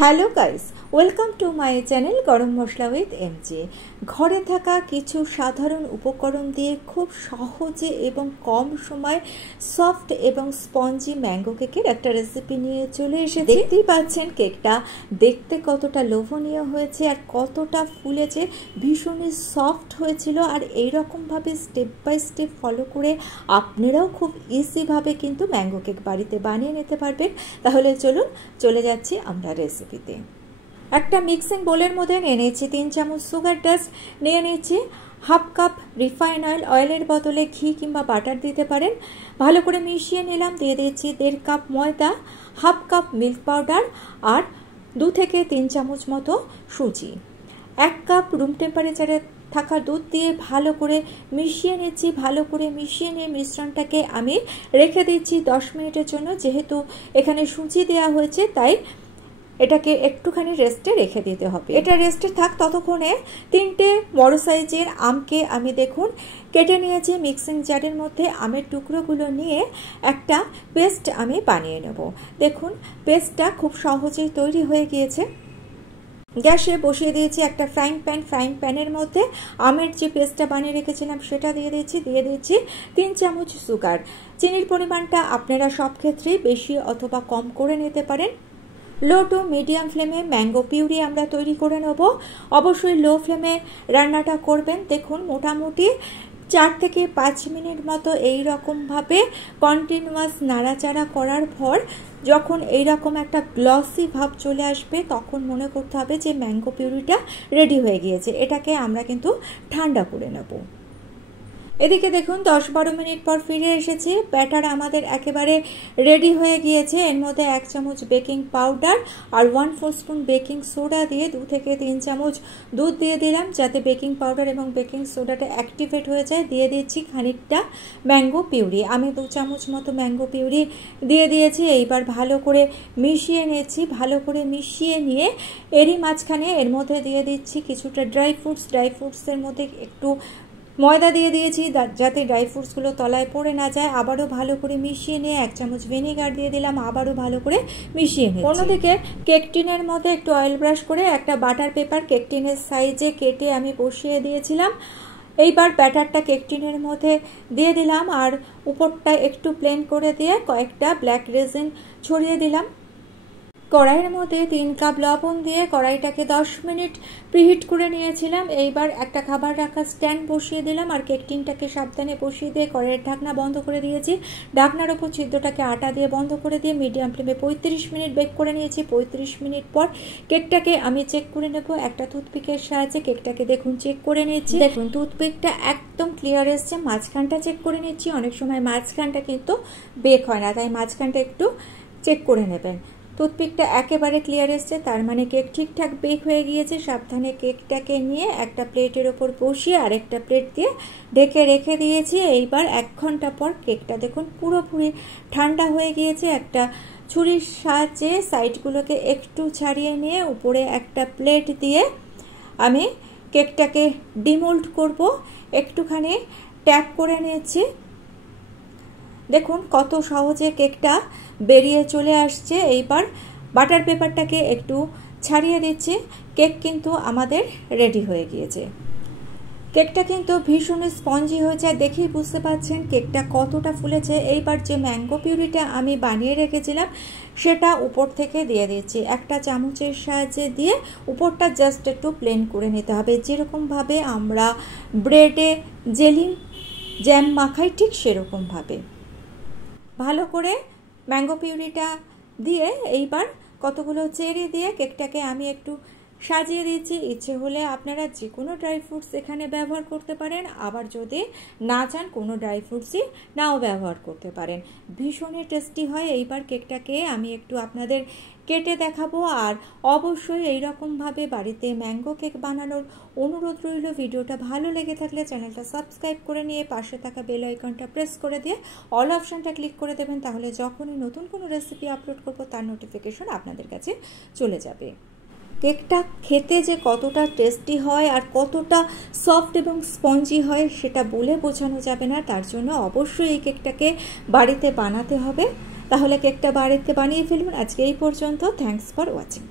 Hello guys, welcome to my channel গরম মশলা with এমজে। ঘরে থাকা কিছু সাধারণ উপকরণ দিয়ে খুব সহজে এবং কম সময় সফট এবং স্পঞ্জি ম্যাঙ্গো কেকের একটা রেসিপি নিয়ে চলে এসেছি। দেখতেই পাচ্ছেন কেকটা দেখতে কতটা লোভনীয় হয়েছে আর কতটা ফুলেছে, ভীষণই সফট হয়েছিল। আর এইরকমভাবে স্টেপ বাই স্টেপ ফলো করে আপনারাও খুব ইজিভাবে কিন্তু ম্যাঙ্গো কেক বাড়িতে বানিয়ে নিতে পারবেন। তাহলে চলুন চলে যাচ্ছি আমরা রেসিপিতে। একটা মিক্সিং বোলের মধ্যে নিয়ে নিচ্ছি 3 চামচ সুগার ডাস্ট, নিয়ে নিচ্ছি হাফ কাপ রিফাইন অয়েল, অয়েলের বদলে ঘি কিংবা বাটার দিতে পারেন। ভালো করে মিশিয়ে নিলাম। দিয়ে দিচ্ছি 1.5 কাপ ময়দা, হাফ কাপ মিল্ক পাউডার আর 2 থেকে 3 চামচ মতো সুজি। 1 কাপ রুম টেম্পারেচারে থাকা দুধ দিয়ে ভালো করে মিশিয়ে নিচ্ছি। ভালো করে মিশিয়ে নিয়ে মিশ্রণটাকে আমি রেখে দিচ্ছি 10 মিনিটের জন্য। যেহেতু এখানে সুজি দেওয়া হয়েছে তাই এটাকে একটুখানি রেস্টে রেখে দিতে হবে। এটা রেস্টে থাক ততক্ষণে 3টে বড় সাইজের আমকে আমি দেখুন কেটে নিয়েছি। মিক্সিং জারের মধ্যে আমের টুকরোগুলো নিয়ে একটা পেস্ট আমি বানিয়ে নেব। দেখুন পেস্টটা খুব সহজেই তৈরি হয়ে গিয়েছে। গ্যাসে বসিয়ে দিয়েছি একটা ফ্রাইং প্যানের মধ্যে আমের যে পেস্টটা বানিয়ে রেখেছিলাম সেটা দিয়ে দিচ্ছি 3 চামচ সুগার। চিনির পরিমাণটা আপনারা সব ক্ষেত্রেই বেশি অথবা কম করে নিতে পারেন। লো টু মিডিয়াম ফ্লেমে ম্যাঙ্গো পিউরি আমরা তৈরি করে নেব। অবশ্যই লো ফ্লেমে রান্নাটা করবেন। দেখুন মোটামুটি 4 থেকে 5 মিনিট মতো এইরকমভাবে কন্টিনিউয়াস নাড়াচাড়া করার পর যখন এইরকম একটা গ্লসি ভাব চলে আসবে তখন মনে করতে হবে যে ম্যাঙ্গো পিউরিটা রেডি হয়ে গিয়েছে। এটাকে আমরা কিন্তু ঠান্ডা করে নেব। এদিকে দেখুন 10-12 মিনিট পর ফিরে এসেছি। ব্যাটার আমাদের একেবারে রেডি হয়ে গিয়েছে। এর মধ্যে 1 চামচ বেকিং পাউডার আর 1/4 স্পুন বেকিং সোডা দিয়ে 2 থেকে 3 চামচ দুধ দিয়ে দিলাম যাতে বেকিং পাউডার এবং বেকিং সোডাটা অ্যাক্টিভেট হয়ে যায়। দিয়ে দিচ্ছি খানিকটা ম্যাঙ্গো পিউরি। আমি 2 চামচ মতো ম্যাঙ্গো পিউরি দিয়ে দিয়েছি। এইবার ভালো করে মিশিয়ে নিয়েছি। ভালো করে মিশিয়ে নিয়ে এরই মাঝখানে এর মধ্যে দিয়ে দিচ্ছি কিছুটা ড্রাই ফ্রুটসের মধ্যে একটু ময়দা দিয়ে দিয়েছি যাতে ড্রাই ফ্রুটসগুলো তলায় পড়ে না যায়। আবারও ভালো করে মিশিয়ে নিয়ে 1 চামচ ভিনেগার দিয়ে দিলাম। আবারও ভালো করে মিশিয়ে নিচ্ছি। অন্যদিকে কেক টিনের মধ্যে একটু অয়েল ব্রাশ করে একটা বাটার পেপার কেক টিনের সাইজে কেটে আমি বসিয়ে দিয়েছিলাম। এইবার ব্যাটারটা কেক টিনের মধ্যে দিয়ে দিলাম আর উপরটা একটু প্লেন করে দিয়ে কয়েকটা ব্ল্যাক রেজিন ছড়িয়ে দিলাম। কড়াইয়ের মধ্যে 3 কাপ লবণ দিয়ে কড়াইটাকে 10 মিনিট প্রিহিট করে নিয়েছিলাম। এইবার একটা খাবার রাখার স্ট্যান্ড বসিয়ে দিলাম আর কেক টিনটাকে সাবধানে বসিয়ে দিয়ে কড়াইয়ের ঢাকনা বন্ধ করে দিয়েছি। ঢাকনার ওপর ছিদ্রটাকে আটা দিয়ে বন্ধ করে দিয়ে মিডিয়াম ফ্লেমে 35 মিনিট বেক করে নিয়েছি। 35 মিনিট পর কেকটাকে আমি চেক করে নেব একটা টুথপিকের সাহায্যে। কেকটাকে দেখুন চেক করে নিচ্ছি। দেখুন টুথপিকটা একদম ক্লিয়ার এসছে। মাঝখানটা চেক করে নিচ্ছি। অনেক সময় মাঝখানটা কিন্তু বেক হয় না, তাই মাঝখানটা একটু চেক করে নেবেন। টুথপিকটা একেবারে ক্লিয়ার এসছে, তার মানে কেক ঠিকঠাক বেক হয়ে গিয়েছে। সাবধানে কেকটাকে নিয়ে একটা প্লেটের ওপর বসিয়ে আরেকটা প্লেট দিয়ে ঢেকে রেখে দিয়েছি। এইবার 1 ঘন্টা পর কেকটা দেখুন পুরোপুরি ঠান্ডা হয়ে গিয়েছে। একটা ছুরির সাহায্যে সাইডগুলোকে একটু ছাড়িয়ে নিয়ে উপরে একটা প্লেট দিয়ে আমি কেকটাকে ডিমোল্ড করব। একটুখানি ট্যাপ করে নিয়েছি। দেখুন কত সহজে কেকটা বেরিয়ে চলে আসছে। এইবার বাটার পেপারটাকে একটু ছাড়িয়ে দিচ্ছি। কেক কিন্তু আমাদের রেডি হয়ে গিয়েছে। কেকটা কিন্তু ভীষণই স্পঞ্জি হয়েছে, দেখেই বুঝতে পারছেন কেকটা কতটা ফুলেছে। এইবার যে ম্যাঙ্গো পিউরিটা আমি বানিয়ে রেখেছিলাম সেটা উপর থেকে দিয়ে দিচ্ছি। একটা চামচের সাহায্যে দিয়ে উপরটা জাস্ট একটু প্লেন করে নিতে হবে, যেরকমভাবে আমরা ব্রেডে জেলি জ্যাম মাখাই ঠিক সেরকমভাবে ভালো করে ম্যাঙ্গো পিউরিটা দিয়ে এইবার কতগুলো চেরি দিয়ে কেকটাকে আমি একটু সাজিয়ে দিচ্ছি। ইচ্ছে হলে আপনারা যে কোনো ড্রাই ফ্রুটস এখানে ব্যবহার করতে পারেন, আবার যদি না চান কোনো ড্রাই ফ্রুটসই নাও ব্যবহার করতে পারেন। ভীষণই টেস্টি হয়। এইবার কেকটাকে আমি একটু আপনাদের কেটে দেখাবো। আর অবশ্যই এইরকমভাবে বাড়িতে ম্যাঙ্গো কেক বানানোর অনুরোধ রইল। ভিডিওটা ভালো লেগে থাকলে চ্যানেলটা সাবস্ক্রাইব করে নিয়ে পাশে থাকা বেল আইকনটা প্রেস করে দিয়ে অল অপশানটা ক্লিক করে দেবেন। তাহলে যখনই নতুন কোনো রেসিপি আপলোড করব তার নোটিফিকেশন আপনাদের কাছে চলে যাবে। কেকটা খেতে যে কতটা টেস্টি হয় আর কতটা সফট এবং স্পঞ্জি হয় সেটা বলে বোঝানো যাবে না। তার জন্য অবশ্যই এই কেকটাকে বাড়িতে বানাতে হবে। তাহলে কেকটা বাড়িতে বানিয়ে ফেলুন। আজকে এই পর্যন্ত। Thanks for watching.